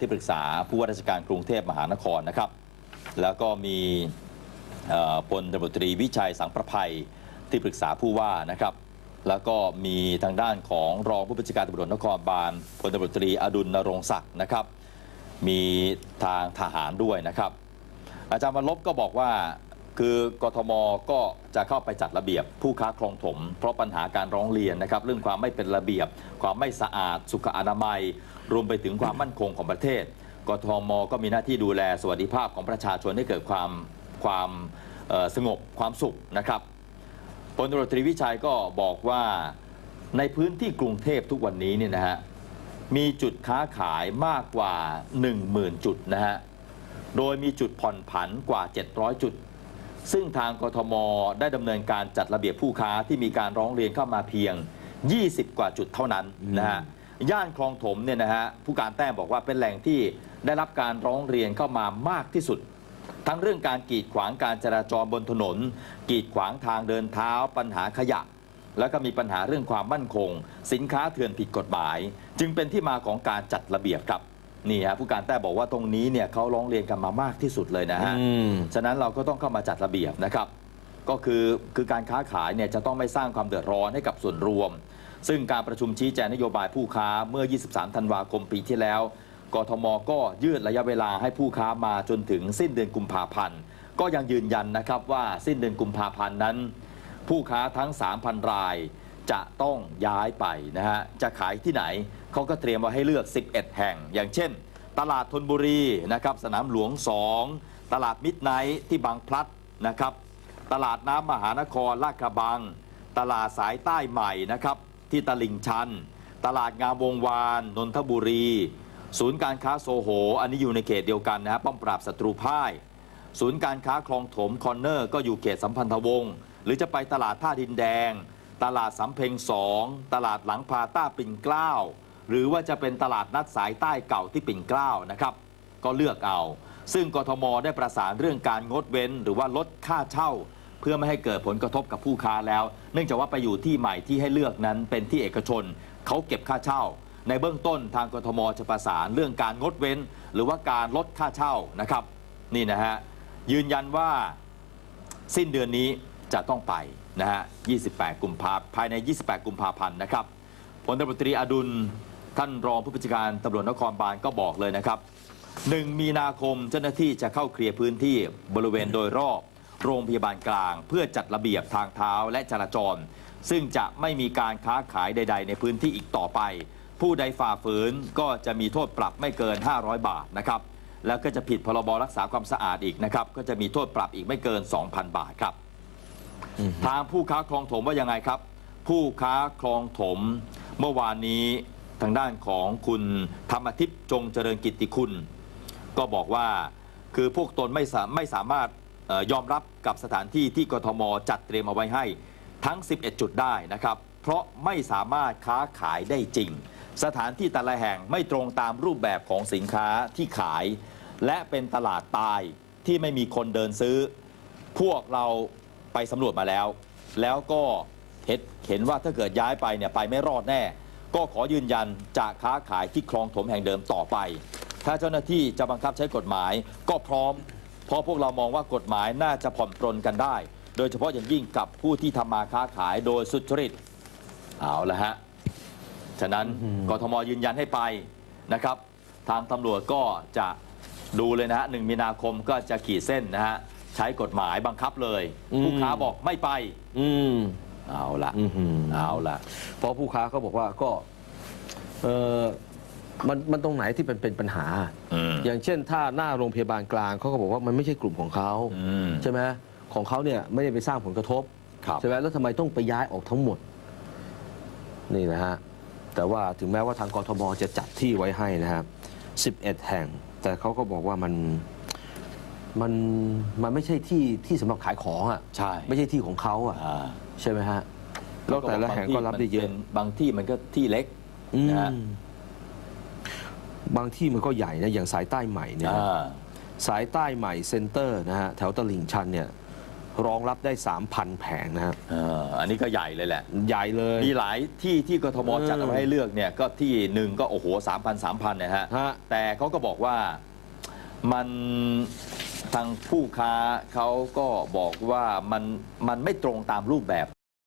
ที่ปรึกษาผู้ว่าราชการกรุงเทพมหานครนะครับ แล้วก็มีพลตำรวจตรีวิชัยสังประภัยที่ปรึกษาผู้ว่านะครับ แล้วก็มีทางด้านของรองผู้บัญชาการตำรวจนครบาลพลตำรวจตรีอดุลนรงศักดิ์นะครับ มีทางทหารด้วยนะครับ อาจารย์วันลบก็บอกว่าคือกทมก็จะเข้าไปจัดระเบียบผู้ค้าคลองถม เพราะปัญหาการร้องเรียนนะครับ เรื่องความไม่เป็นระเบียบ ความไม่สะอาดสุขอนามัย รวมไปถึงความมั่นคงของประเทศ กทมก็มีหน้าที่ดูแลสวัสดิภาพของประชาชนให้เกิดความความสงบความสุขนะครับพลตรวจตรีวิชัยก็บอกว่าในพื้นที่กรุงเทพทุกวันนี้เนี่ยนะฮะมีจุดค้าขายมากกว่า 10,000 จุดนะฮะโดยมีจุดผ่อนผันกว่า 700 จุด ซึ่งทางกทมได้ดำเนินการจัดระเบียบผู้ค้าที่มีการร้องเรียนเข้ามาเพียง 20 กว่าจุดเท่านั้นนะฮะ ย่านคลองถมเนี่ยนะฮะผู้การแต้มบอกว่าเป็นแหล่งที่ได้รับการร้องเรียนเข้ามามากที่สุด ทั้งเรื่องการกีดขวางการจราจรบนถนน กีดขวางทางเดินเท้า ปัญหาขยะ แล้วก็มีปัญหาเรื่องความมั่นคง สินค้าเถื่อนผิดกฎหมาย จึงเป็นที่มาของการจัดระเบียบครับนี่ฮะผู้การแต้มบอกว่าตรงนี้เนี่ยเขาร้องเรียนกันมามากที่สุดเลยนะฮะอืมฉะนั้นเราก็ต้องเข้ามาจัดระเบียบนะครับ ก็คือคือการค้าขายเนี่ยจะต้องไม่สร้างความเดือดร้อนให้กับส่วนรวม ซึ่งการประชุมชี้แจงนโยบายผู้ค้าเมื่อ 23 ธันวาคมปีที่แล้ว กทมก็ยืดระยะเวลาให้ผู้ค้ามาจนถึงสิ้นเดือนกุมภาพันธ์ ก็ยังยืนยันนะครับว่าสิ้นเดือนกุมภาพันธ์นั้น ผู้ค้าทั้ง 3,000 รายจะต้องย้ายไปนะฮะ จะขายที่ไหนเขาก็เตรียมไว้ให้เลือก 11 แห่ง อย่างเช่น ตลาดธนบุรีนะครับสนามหลวง 2 ตลาดมิตรไนท์ที่บางพลัดนะครับ ตลาดน้ำมหานครลาดกระบัง ตลาดสายใต้ใหม่นะครับ ที่ตลิ่งชัน ตลาดงามวงวาน นนทบุรี ศูนย์การค้าโซโห อันนี้อยู่ในเขตเดียวกันนะฮะป้อมปราบศัตรูพ่าย ศูนย์การค้าคลองถมคอนเนอร์ก็อยู่เขตสัมพันธวงศ์หรือจะไปตลาดท่าดินแดง ตลาดสำเพ็งสองตลาดหลังพาต้าปิ่นเกล้าหรือว่าจะเป็นตลาดนัดสายใต้เก่าที่ปิ่นเกล้านะครับก็เลือกเอา ซึ่งกทมได้ประสานเรื่องการงดเว้น หรือว่าลดค่าเช่า พื่อไม่ให้เกิดผลกระทบกับผู้ค้าแล้ว เนื่องจากว่าไปอยู่ที่ใหม่ที่ให้เลือกนั้นเป็นที่เอกชนเขาเก็บค่าเช่า ในเบื้องต้นทางกทมจะประสานเรื่องการงดเว้น หรือว่าการลดค่าเช่านะครับ นี่นะฮะยืนยันว่าสิ้นเดือนนี้จะต้องไปนะฮะ 28 กุมภาภายใน 28 กุมภาพันธ์นะครับ พลตำรวจตรีอดุล ท่านรองผู้บัญชาการตำรวจนครบาลก็บอกเลยนะครับ 1 มีนาคมเจ้าหน้าที่จะเข้าเคลียร์พื้นที่บริเวณโดยรอบ โรงพยาบาลกลาง เพื่อจัดระเบียบทางเท้าและจราจร ซึ่งจะไม่มีการค้าขายใด ๆ ในพื้นที่อีกต่อไป ผู้ใดฝ่าฝืนก็จะมีโทษปรับไม่เกิน 500 บาทนะครับแล้วก็จะผิดพรบรักษาความสะอาดอีกนะครับก็จะมีโทษปรับอีกไม่เกิน 2,000 บาทครับทางผู้ค้าคลองถมว่ายังไงครับ ผู้ค้าคลองถม เมื่อวานนี้ทางด้านของคุณธรรมทิพย์จงเจริญกิติคุณ ก็บอกว่าคือพวกตนไม่สาไม่สามารถ ยอมรับกับสถานที่ที่กทมจัดเตรียมเอาไว้ให้ทั้ง 11 จุดได้นะครับ เพราะไม่สามารถค้าขายได้จริง สถานที่แต่ละแห่งไม่ตรงตามรูปแบบของสินค้าที่ขาย และเป็นตลาดตายที่ไม่มีคนเดินซื้อ พวกเราไปสำรวจมาแล้ว แล้วก็เห็นเห็นว่าถ้าเกิดย้ายไปเนี่ยไปไม่รอดแน่ ก็ขอยืนยันจะค้าขายที่คลองถมแห่งเดิมต่อไป ถ้าเจ้าหน้าที่จะบังคับใช้กฎหมายก็พร้อม เพราะพวกเรามองว่ากฎหมายน่าจะผ่อนปรนกันได้ โดยเฉพาะอย่างยิ่งกับผู้ที่ทำมาค้าขายโดยสุจริตเอาละฮะฉะนั้นกทมยืนยันให้ไปนะครับ ทางตำรวจก็จะดูเลยนะฮะหนึ่งมีนาคมก็จะขีดเส้นนะฮะใช้กฎหมายบังคับเลยอืมผู้ค้าบอกไม่ไปอืมเอาละอืมเอาละเพราะผู้ค้าเขาบอกว่าก็เออ มันมันตรงไหนที่เป็นเป็นปัญหา อืม อย่างเช่น ถ้าหน้าโรงพยาบาลกลางเขาก็บอกว่ามันไม่ใช่กลุ่มของเขาอืม ใช่ไหมของเขาเนี่ยไม่ได้ไปสร้างผลกระทบครับ ใช่ไหมแล้วทำไมต้องไปย้ายออกทั้งหมด นี่นะฮะ แต่ว่าถึงแม้ว่าทางกทมจะจัดที่ไว้ให้นะครับ11 แห่ง แต่เขาก็บอกว่ามันมันมันไม่ใช่ที่ที่สำหรับขายของอะใช่ไม่ใช่ที่ของเขาอะอ่าใช่ไหมฮะแล้วแต่ละแห่งก็รับได้เยอะ บางที่มันก็ที่เล็กอืม นะฮะ บางที่มันก็ใหญ่นะอย่างสายใต้ใหม่เนี่ยนะอ่าสายใต้ใหม่เซ็นเตอร์นะฮะแถวตลิ่งชันเนี่ยรองรับได้ 3,000 แผงนะครับเอออันนี้ก็ใหญ่เลยแหละ ใหญ่เลย มีหลายที่ที่กทมเออจัดเอาไว้ให้เลือกเนี่ยก็ที่หนึ่งก็โอ้โหสามพันสามพันเนี่ยฮะฮะ แต่เขาก็บอกว่ามันทางผู้ค้าเขาก็บอกว่ามันมันไม่ตรงตามรูปแบบ